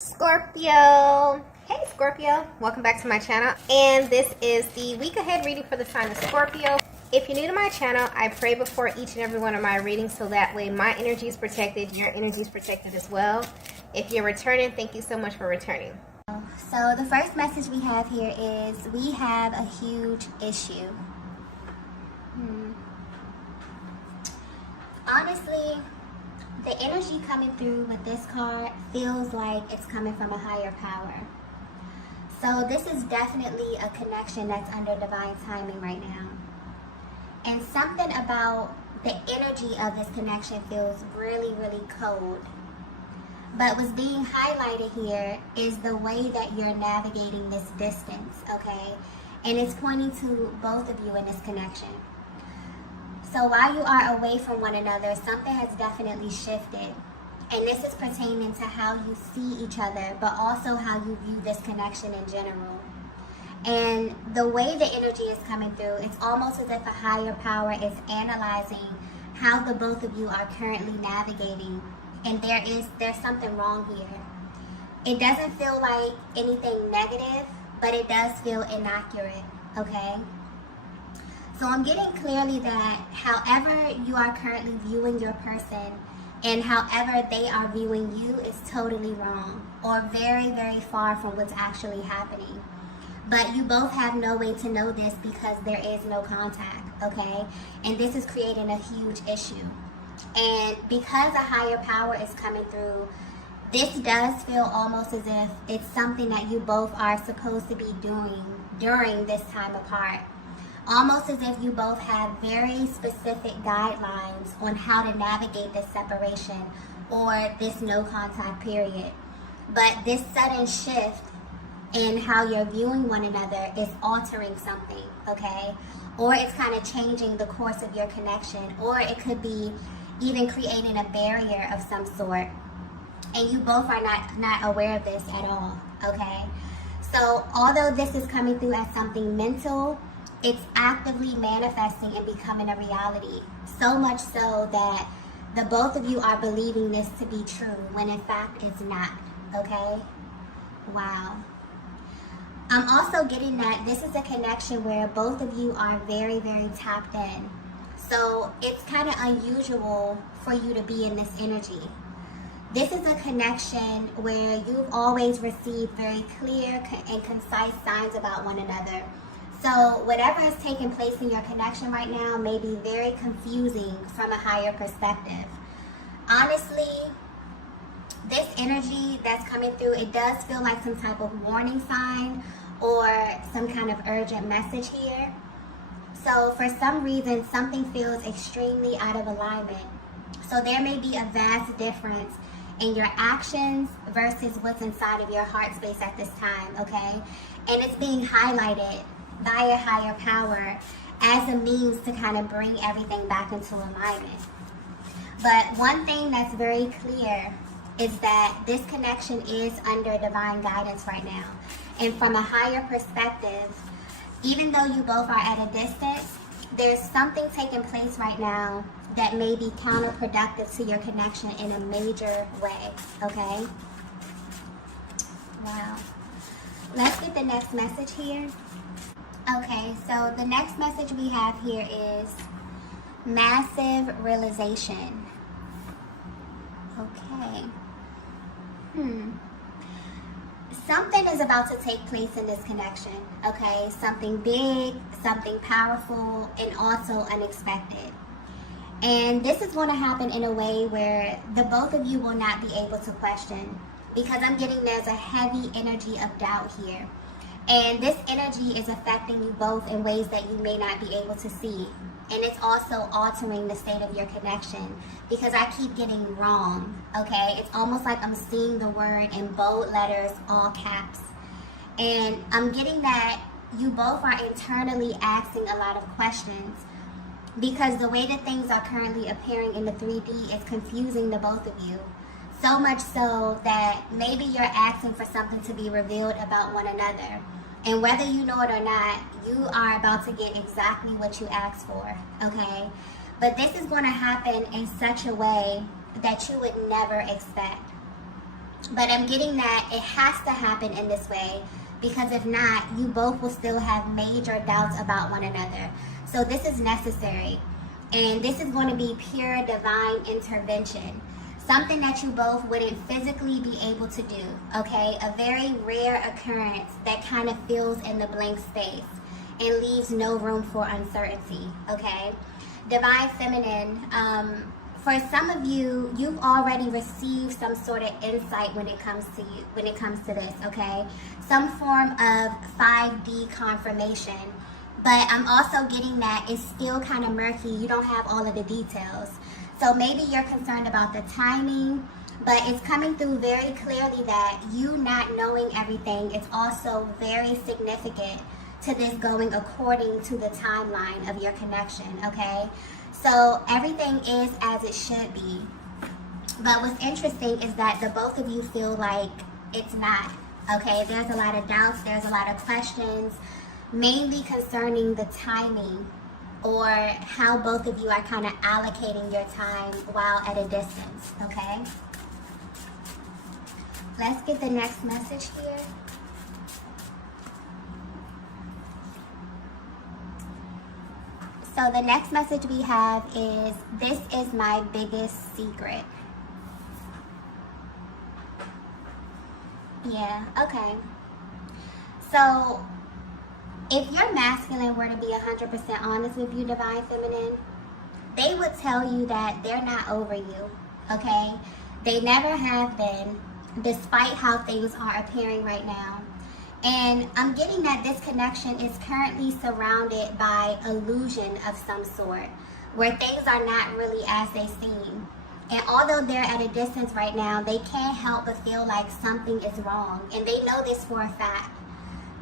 Scorpio. Hey Scorpio, welcome back to my channel, and this is the week ahead reading for the sign of Scorpio. If you're new to my channel, I pray before each and every one of my readings so that way my energy is protected, your energy is protected as well. If you're returning, thank you so much for returning. So the first message we have here is we have a huge issue. Honestly, the energy coming through with this card feels like it's coming from a higher power. So this is definitely a connection that's under divine timing right now. And something about the energy of this connection feels really, really cold. But what's being highlighted here is the way that you're navigating this distance, okay? And it's pointing to both of you in this connection. So while you are away from one another, something has definitely shifted. And this is pertaining to how you see each other, but also how you view this connection in general. And the way the energy is coming through, it's almost as if a higher power is analyzing how the both of you are currently navigating. And there's something wrong here. It doesn't feel like anything negative, but it does feel inaccurate, okay? So I'm getting clearly that however you are currently viewing your person and however they are viewing you is totally wrong or very, very far from what's actually happening. But you both have no way to know this because there is no contact, okay? And this is creating a huge issue. And because a higher power is coming through, this does feel almost as if it's something that you both are supposed to be doing during this time apart. Almost as if you both have very specific guidelines on how to navigate this separation or this no contact period. But this sudden shift in how you're viewing one another is altering something, okay? Or it's kind of changing the course of your connection, or it could be even creating a barrier of some sort. And you both are not aware of this at all, okay? So although this is coming through as something mental, it's actively manifesting and becoming a reality. So much so that the both of you are believing this to be true when in fact it's not, okay? Wow. I'm also getting that this is a connection where both of you are very, very tapped in. So it's kind of unusual for you to be in this energy. This is a connection where you've always received very clear and concise signs about one another. So whatever is taking place in your connection right now may be very confusing from a higher perspective. Honestly, this energy that's coming through, it does feel like some type of warning sign or some kind of urgent message here. So for some reason, something feels extremely out of alignment. So there may be a vast difference in your actions versus what's inside of your heart space at this time, okay? And it's being highlighted by a higher power as a means to kind of bring everything back into alignment. But one thing that's very clear is that this connection is under divine guidance right now. And from a higher perspective, even though you both are at a distance, there's something taking place right now that may be counterproductive to your connection in a major way, okay? Wow. Let's get the next message here. Okay, so the next message we have here is massive realization. Okay. Something is about to take place in this connection, okay? Something big, something powerful, and also unexpected. And this is going to happen in a way where the both of you will not be able to question, because I'm getting there's a heavy energy of doubt here. And this energy is affecting you both in ways that you may not be able to see. And it's also altering the state of your connection because I keep getting wrong, okay? It's almost like I'm seeing the word in bold letters, all caps. And I'm getting that you both are internally asking a lot of questions because the way that things are currently appearing in the 3D is confusing the both of you. So much so that maybe you're asking for something to be revealed about one another. And whether you know it or not, you are about to get exactly what you asked for, okay? But this is going to happen in such a way that you would never expect. But I'm getting that it has to happen in this way, because if not, you both will still have major doubts about one another. So this is necessary. And this is going to be pure divine intervention. Something that you both wouldn't physically be able to do, okay? A very rare occurrence that kind of fills in the blank space and leaves no room for uncertainty, okay? Divine Feminine, for some of you, you've already received some sort of insight when it comes to this, okay? Some form of 5D confirmation. But I'm also getting that it's still kind of murky. You don't have all of the details. So maybe you're concerned about the timing, but it's coming through very clearly that you not knowing everything is also very significant to this going according to the timeline of your connection, okay? So everything is as it should be. But what's interesting is that the both of you feel like it's not, okay? There's a lot of doubts, there's a lot of questions, mainly concerning the timing or how both of you are kind of allocating your time while at a distance, okay? Let's get the next message here. So the next message we have is, this is my biggest secret. Yeah, okay. So if your masculine were to be 100% honest with you, Divine Feminine, they would tell you that they're not over you, okay? They never have been, despite how things are appearing right now. And I'm getting that this connection is currently surrounded by illusion of some sort, where things are not really as they seem. And although they're at a distance right now, they can't help but feel like something is wrong. And they know this for a fact,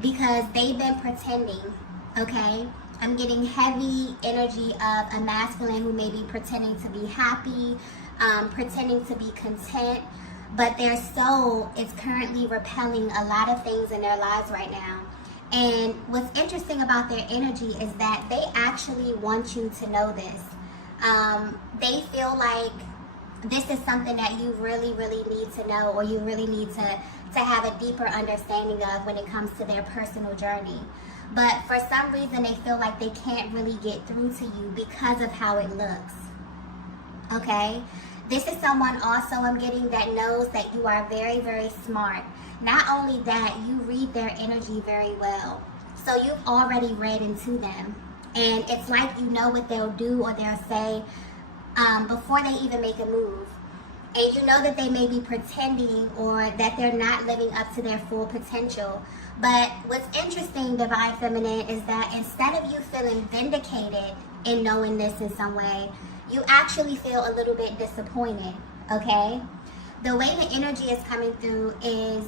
because they've been pretending, okay? I'm getting heavy energy of a masculine who may be pretending to be happy, pretending to be content, but their soul is currently repelling a lot of things in their lives right now. And what's interesting about their energy is that they actually want you to know this. They feel like this is something that you really, really need to know, or you really need to have a deeper understanding of when it comes to their personal journey. But for some reason, they feel like they can't really get through to you because of how it looks, okay? This is someone also I'm getting that knows that you are very, very smart. Not only that, you read their energy very well. So you've already read into them. And it's like you know what they'll do or they'll say before they even make a move. And you know that they may be pretending or that they're not living up to their full potential. But what's interesting, Divine Feminine, is that instead of you feeling vindicated in knowing this in some way, you actually feel a little bit disappointed, okay? The way the energy is coming through is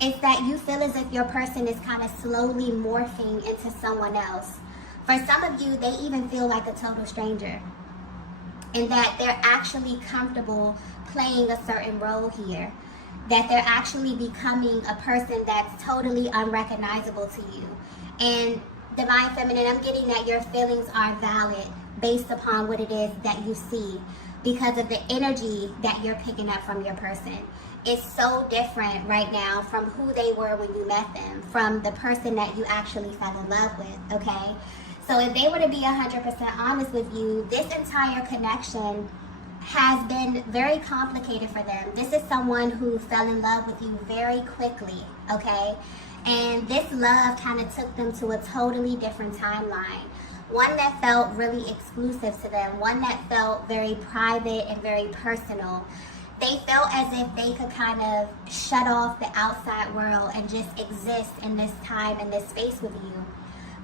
that you feel as if your person is kind of slowly morphing into someone else. For some of you, they even feel like a total stranger, and that they're actually comfortable playing a certain role here, that they're actually becoming a person that's totally unrecognizable to you. And Divine Feminine, I'm getting that your feelings are valid based upon what it is that you see, because of the energy that you're picking up from your person. It's so different right now from who they were when you met them, from the person that you actually fell in love with, okay? So if they were to be 100% honest with you, this entire connection has been very complicated for them. This is someone who fell in love with you very quickly, okay? And this love kind of took them to a totally different timeline. One that felt really exclusive to them, one that felt very private and very personal. They felt as if they could kind of shut off the outside world and just exist in this time and this space with you.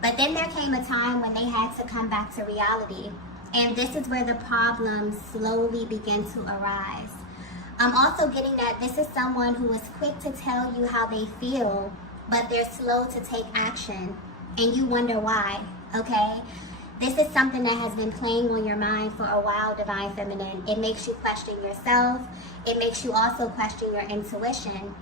But then there came a time when they had to come back to reality. And this is where the problems slowly begin to arise. I'm also getting that this is someone who is quick to tell you how they feel, but they're slow to take action. And you wonder why, okay? This is something that has been playing on your mind for a while, Divine Feminine. It makes you question yourself. It makes you also question your intuition.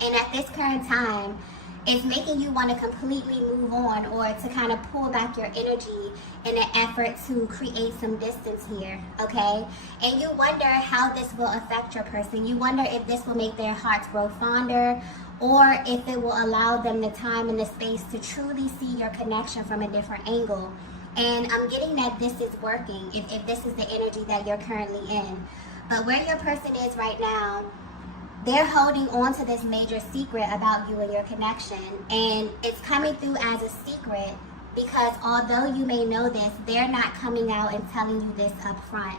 And at this current time, It's making you want to completely move on, or to kind of pull back your energy in an effort to create some distance here, okay? And you wonder how this will affect your person. You wonder if this will make their hearts grow fonder, or if it will allow them the time and the space to truly see your connection from a different angle. And I'm getting that this is working, if this is the energy that you're currently in. But where your person is right now, they're holding on to this major secret about you and your connection. And it's coming through as a secret because although you may know this, they're not coming out and telling you this up front.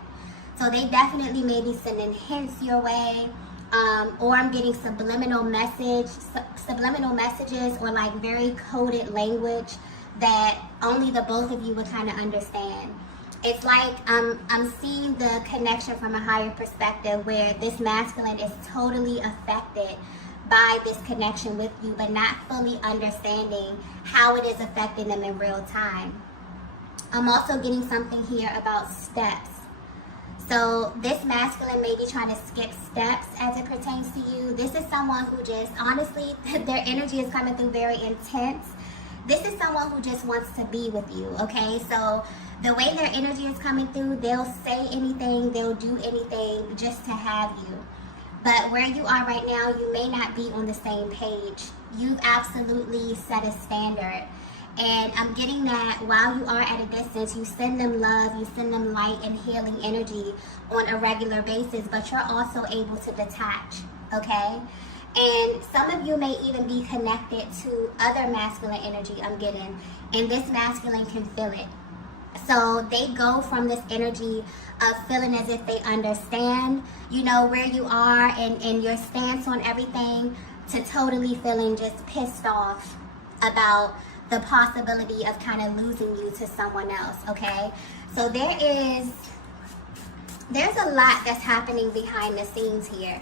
So they definitely may be sending hints your way, or I'm getting subliminal messages, or like very coded language that only the both of you would kind of understand. It's like I'm seeing the connection from a higher perspective where this masculine is totally affected by this connection with you, but not fully understanding how it is affecting them in real time. I'm also getting something here about steps. So this masculine may be trying to skip steps as it pertains to you. This is someone who just, honestly, their energy is coming through very intense. This is someone who just wants to be with you, okay? So the way their energy is coming through, they'll say anything, they'll do anything just to have you. But where you are right now, you may not be on the same page. You've absolutely set a standard. And I'm getting that while you are at a distance, you send them love, you send them light and healing energy on a regular basis, but you're also able to detach, okay? And some of you may even be connected to other masculine energy I'm getting, and this masculine can feel it. So they go from this energy of feeling as if they understand, you know, where you are and your stance on everything, to totally feeling just pissed off about the possibility of kind of losing you to someone else, okay? So there's a lot that's happening behind the scenes here.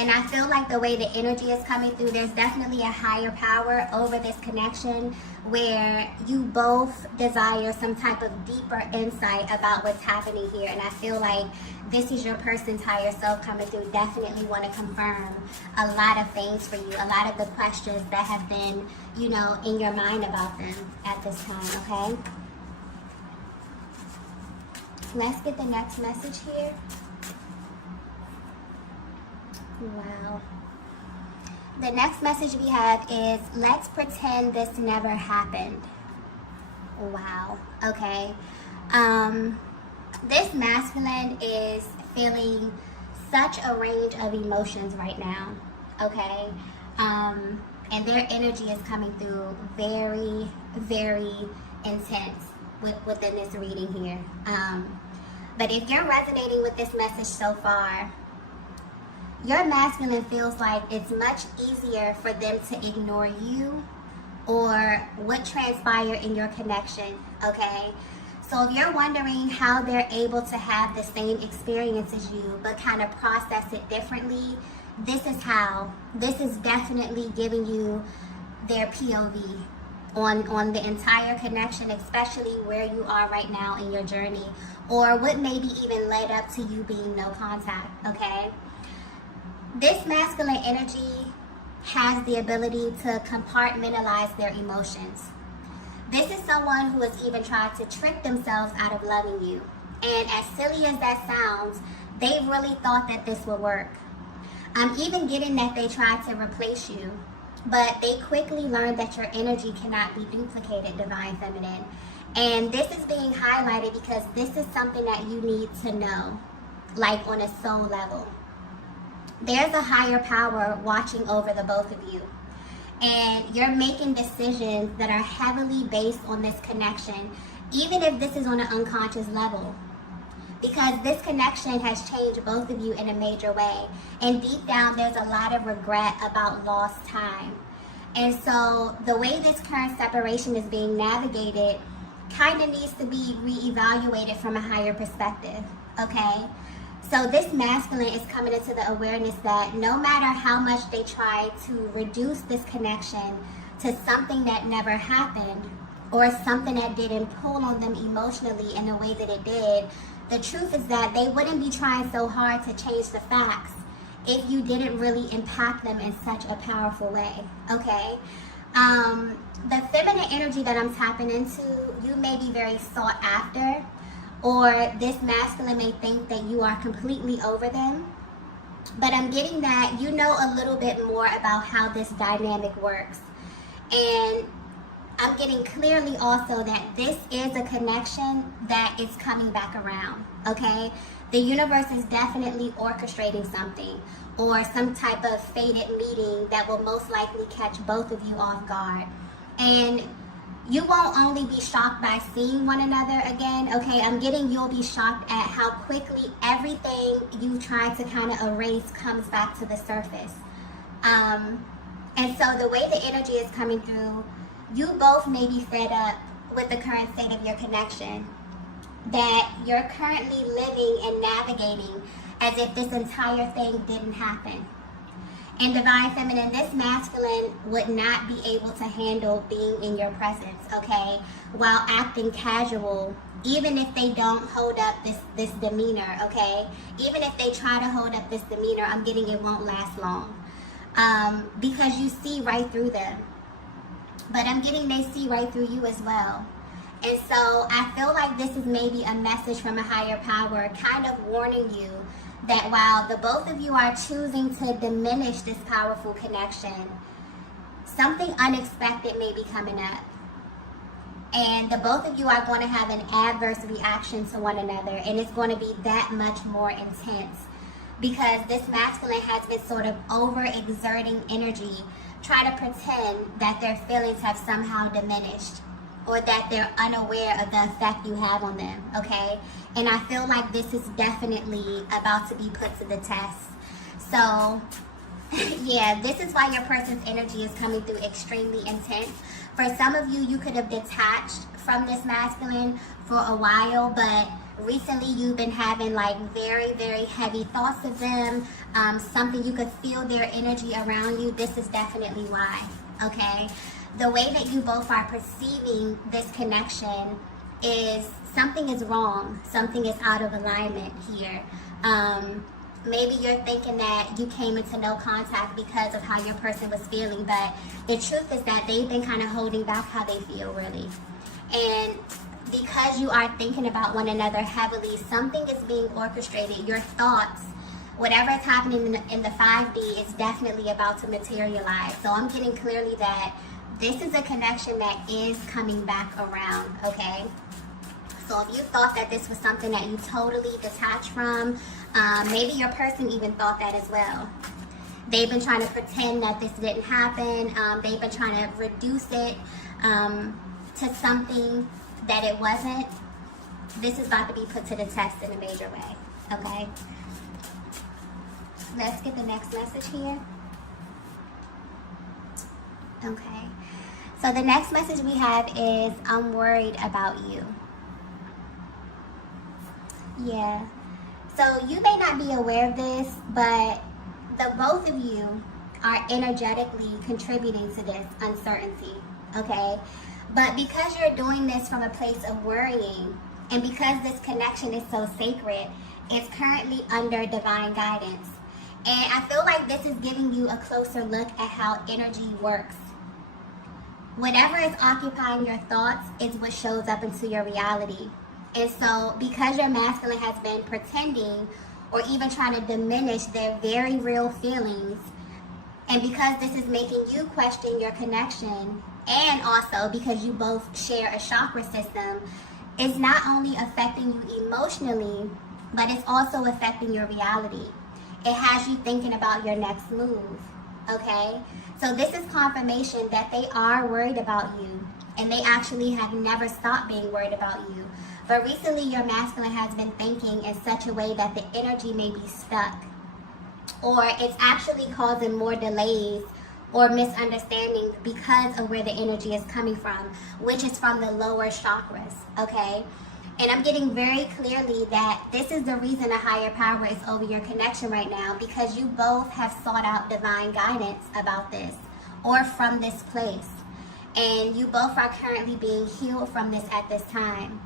And I feel like the way the energy is coming through, there's definitely a higher power over this connection where you both desire some type of deeper insight about what's happening here. And I feel like this is your person's higher self coming through, definitely want to confirm a lot of things for you, a lot of the questions that have been, you know, in your mind about them at this time, okay? Let's get the next message here. Wow. The next message we have is, let's pretend this never happened. Wow. Okay. This masculine is feeling such a range of emotions right now. Okay. And their energy is coming through very, very intense within this reading here. But if you're resonating with this message so far, your masculine feels like it's much easier for them to ignore you or what transpired in your connection, okay? So if you're wondering how they're able to have the same experience as you but kind of process it differently, this is how. This is definitely giving you their POV on the entire connection, especially where you are right now in your journey, or what maybe even led up to you being no contact, okay? This masculine energy has the ability to compartmentalize their emotions. This is someone who has even tried to trick themselves out of loving you. And as silly as that sounds, they really thought that this would work. I'm even getting that they tried to replace you, but they quickly learned that your energy cannot be duplicated, Divine Feminine. And this is being highlighted because this is something that you need to know, like on a soul level. There's a higher power watching over the both of you. And you're making decisions that are heavily based on this connection, even if this is on an unconscious level. Because this connection has changed both of you in a major way. And deep down, there's a lot of regret about lost time. And so the way this current separation is being navigated kind of needs to be reevaluated from a higher perspective, okay? So this masculine is coming into the awareness that no matter how much they try to reduce this connection to something that never happened or something that didn't pull on them emotionally in the way that it did, the truth is that they wouldn't be trying so hard to change the facts if you didn't really impact them in such a powerful way, okay? The feminine energy that I'm tapping into, you may be very sought after, or this masculine may think that you are completely over them. But I'm getting that you know a little bit more about how this dynamic works. And I'm getting clearly also that this is a connection that is coming back around, okay? The universe is definitely orchestrating something, or some type of fated meeting that will most likely catch both of you off guard. And you won't only be shocked by seeing one another again, okay? I'm getting you'll be shocked at how quickly everything you tried to kind of erase comes back to the surface. And so the way the energy is coming through, you both may be fed up with the current state of your connection, that you're currently living and navigating as if this entire thing didn't happen. And Divine Feminine, this masculine would not be able to handle being in your presence, okay, while acting casual, even if they don't hold up this demeanor, okay? Even if they try to hold up this demeanor, I'm getting it won't last long, because you see right through them. But I'm getting they see right through you as well. And so I feel like this is maybe a message from a higher power kind of warning you that while the both of you are choosing to diminish this powerful connection, something unexpected may be coming up. And the both of you are going to have an adverse reaction to one another, and it's going to be that much more intense because this masculine has been sort of overexerting energy, try to pretend that their feelings have somehow diminished, or that they're unaware of the effect you have on them, okay? And I feel like this is definitely about to be put to the test. So, yeah, this is why your person's energy is coming through extremely intense. For some of you, you could have detached from this masculine for a while, but recently you've been having like very, very heavy thoughts of them, something you could feel their energy around you. This is definitely why, okay? The way that you both are perceiving this connection is something is wrong. Something is out of alignment here. Maybe you're thinking that you came into no contact because of how your person was feeling, but the truth is that they've been kind of holding back how they feel, really. And because you are thinking about one another heavily, something is being orchestrated. Your thoughts, whatever is happening in the 5D is definitely about to materialize. So I'm getting clearly that this is a connection that is coming back around, okay? So if you thought that this was something that you totally detached from, maybe your person even thought that as well. They've been trying to pretend that this didn't happen. They've been trying to reduce it to something that it wasn't. This is about to be put to the test in a major way, okay? Let's get the next message here. Okay. So the next message we have is, I'm worried about you. Yeah. So you may not be aware of this, but the both of you are energetically contributing to this uncertainty, okay? But because you're doing this from a place of worrying, and because this connection is so sacred, it's currently under divine guidance. And I feel like this is giving you a closer look at how energy works. Whatever is occupying your thoughts is what shows up into your reality. And so because your masculine has been pretending or even trying to diminish their very real feelings, and because this is making you question your connection, and also because you both share a chakra system, it's not only affecting you emotionally, but it's also affecting your reality. It has you thinking about your next move, okay? So this is confirmation that they are worried about you, and they actually have never stopped being worried about you. But recently your masculine has been thinking in such a way that the energy may be stuck, or it's actually causing more delays or misunderstandings because of where the energy is coming from, which is from the lower chakras, okay? And I'm getting very clearly that this is the reason a higher power is over your connection right now, because you both have sought out divine guidance about this or from this place. And you both are currently being healed from this at this time.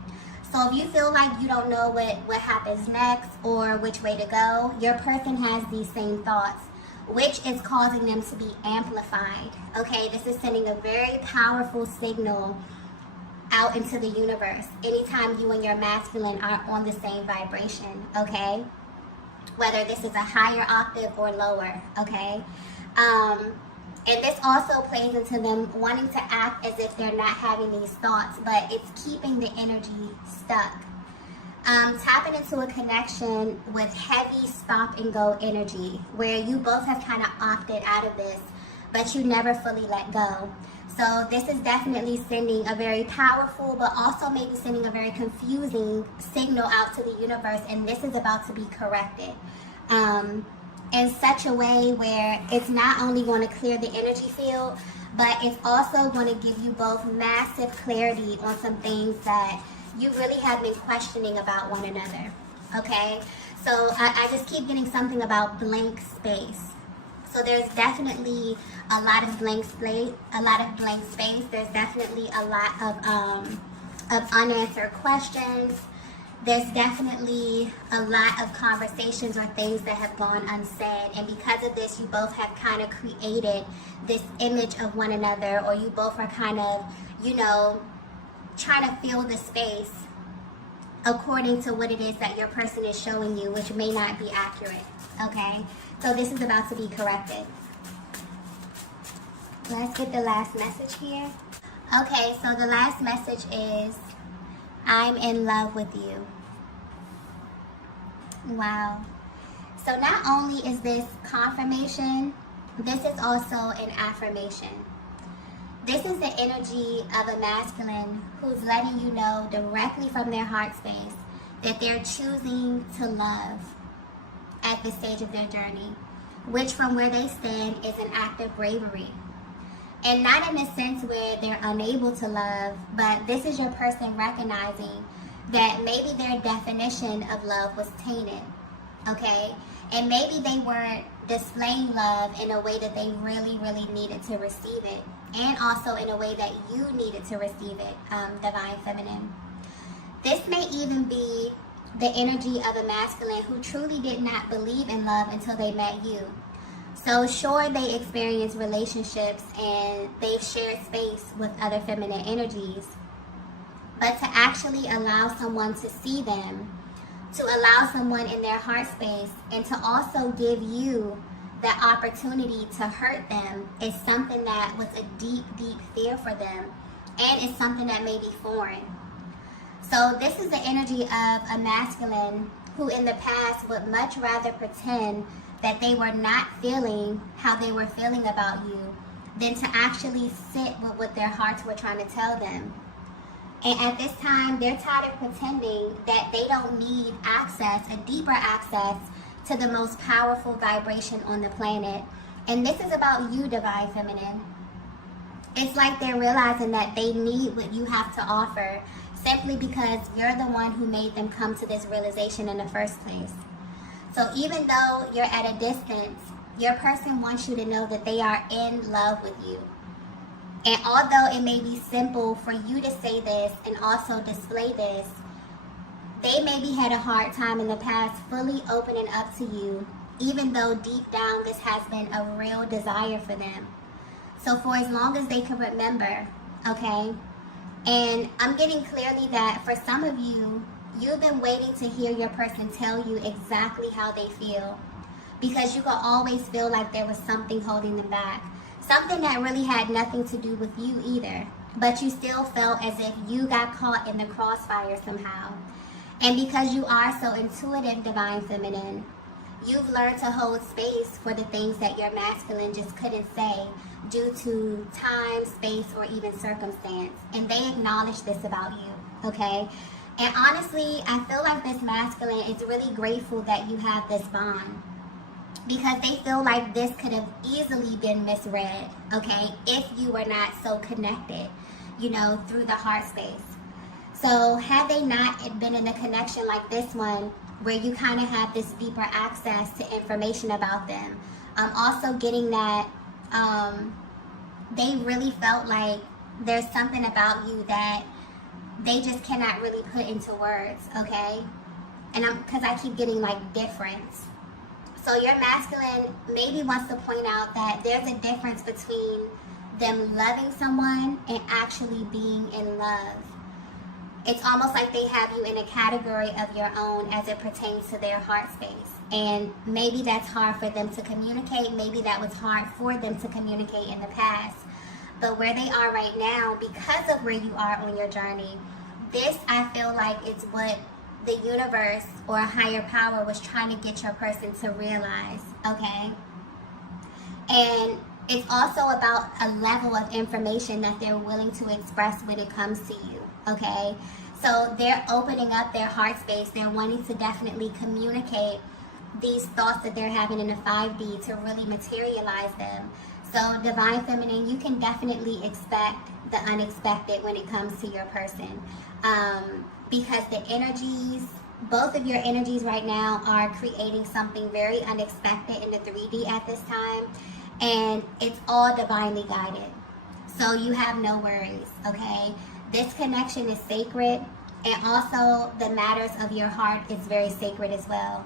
So if you feel like you don't know what happens next or which way to go, your person has these same thoughts, which is causing them to be amplified. Okay, this is sending a very powerful signal out into the universe anytime you and your masculine are on the same vibration. Okay, whether this is a higher octave or lower. Okay, and this also plays into them wanting to act as if they're not having these thoughts, but it's keeping the energy stuck. Tapping into a connection with heavy stop and go energy, where you both have kind of opted out of this, but you never fully let go. So this is definitely sending a very powerful, but also maybe sending a very confusing signal out to the universe, and this is about to be corrected. In such a way where it's not only going to clear the energy field, but it's also going to give you both massive clarity on some things that you really have been questioning about one another. Okay, so I just keep getting something about blank space. So there's definitely a lot of blank space. There's definitely a lot of unanswered questions. There's definitely a lot of conversations or things that have gone unsaid. And because of this, you both have kind of created this image of one another, or you both are kind of, trying to fill the space according to what it is that your person is showing you, which may not be accurate. Okay? So this is about to be corrected. Let's get the last message here. Okay, so the last message is, I'm in love with you. Wow. So not only is this confirmation, this is also an affirmation. This is the energy of a masculine who's letting you know directly from their heart space that they're choosing to love at this stage of their journey, which from where they stand is an act of bravery. And not in the sense where they're unable to love, but this is your person recognizing that maybe their definition of love was tainted, okay? And maybe they weren't displaying love in a way that they really, really needed to receive it, and also in a way that you needed to receive it, Divine Feminine. This may even be the energy of a masculine who truly did not believe in love until they met you. So sure, they experienced relationships and they've shared space with other feminine energies, but to actually allow someone to see them, to allow someone in their heart space, and to also give you the opportunity to hurt them is something that was a deep, deep fear for them, and it's something that may be foreign. So this is the energy of a masculine who in the past would much rather pretend that they were not feeling how they were feeling about you than to actually sit with what their hearts were trying to tell them. And at this time, they're tired of pretending that they don't need access, a deeper access to the most powerful vibration on the planet. And this is about you, Divine Feminine. It's like they're realizing that they need what you have to offer simply because you're the one who made them come to this realization in the first place. So even though you're at a distance, your person wants you to know that they are in love with you. And although it may be simple for you to say this and also display this, they maybe had a hard time in the past fully opening up to you, even though deep down this has been a real desire for them. So for as long as they can remember, okay? And I'm getting clearly that for some of you, you've been waiting to hear your person tell you exactly how they feel, because you could always feel like there was something holding them back. Something that really had nothing to do with you either, but you still felt as if you got caught in the crossfire somehow. And because you are so intuitive, Divine Feminine, you've learned to hold space for the things that your masculine just couldn't say due to time, space, or even circumstance. And they acknowledge this about you, okay? And honestly, I feel like this masculine is really grateful that you have this bond, because they feel like this could have easily been misread, okay, if you were not so connected, through the heart space. So had they not been in a connection like this one, where you kind of have this deeper access to information about them, also getting that they really felt like there's something about you that they just cannot really put into words, okay? And because I keep getting like difference. So your masculine maybe wants to point out that there's a difference between them loving someone and actually being in love. It's almost like they have you in a category of your own as it pertains to their heart space. And maybe that's hard for them to communicate. Maybe that was hard for them to communicate in the past. But where they are right now, because of where you are on your journey, this, I feel like, it's what the universe or a higher power was trying to get your person to realize, okay? And it's also about a level of information that they're willing to express when it comes to you, okay? So they're opening up their heart space. They're wanting to definitely communicate these thoughts that they're having in the 5D to really materialize them. So Divine Feminine, you can definitely expect the unexpected when it comes to your person. Because the energies, both of your energies right now are creating something very unexpected in the 3D at this time. And it's all divinely guided. So you have no worries, okay? This connection is sacred. And also the matters of your heart is very sacred as well.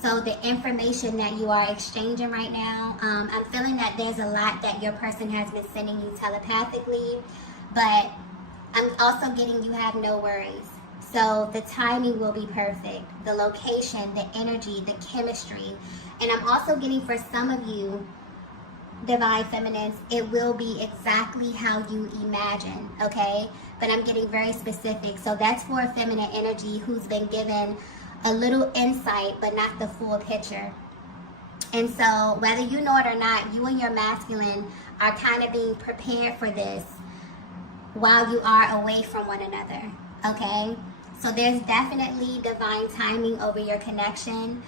So the information that you are exchanging right now, I'm feeling that there's a lot that your person has been sending you telepathically, but I'm also getting you have no worries. So the timing will be perfect. The location, the energy, the chemistry. And I'm also getting for some of you, Divine Feminines, it will be exactly how you imagine, okay? But I'm getting very specific. So that's for a feminine energy who's been given a little insight, but not the full picture. And so whether you know it or not, you and your masculine are kind of being prepared for this while you are away from one another, okay? So there's definitely divine timing over your connection.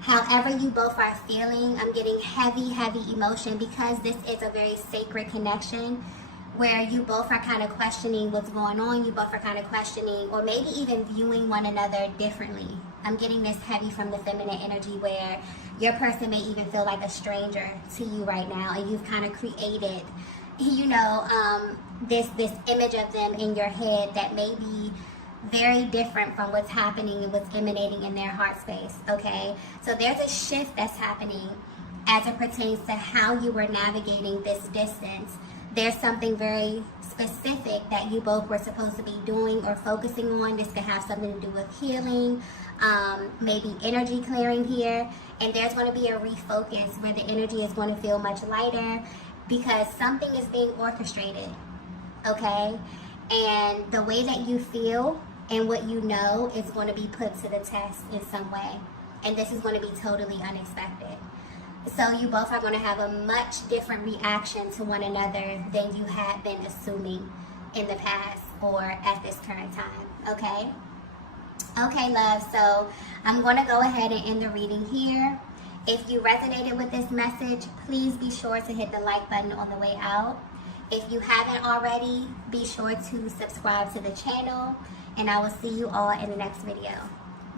However you both are feeling, I'm getting heavy, heavy emotion because this is a very sacred connection where you both are kind of questioning what's going on. You both are kind of questioning or maybe even viewing one another differently. I'm getting this heavy from the feminine energy where your person may even feel like a stranger to you right now, and you've kind of created, you know, this image of them in your head that may be very different from what's happening and what's emanating in their heart space, okay? So there's a shift that's happening as it pertains to how you were navigating this distance. There's something very specific that you both were supposed to be doing or focusing on. This could have something to do with healing, maybe energy clearing here. And there's going to be a refocus where the energy is going to feel much lighter because something is being orchestrated, okay? And the way that you feel and what you know is going to be put to the test in some way. And this is going to be totally unexpected. So you both are going to have a much different reaction to one another than you had been assuming in the past or at this current time, okay? Okay, love, so I'm going to go ahead and end the reading here. If you resonated with this message, please be sure to hit the like button on the way out. If you haven't already, be sure to subscribe to the channel, and I will see you all in the next video.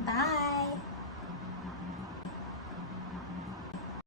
Bye.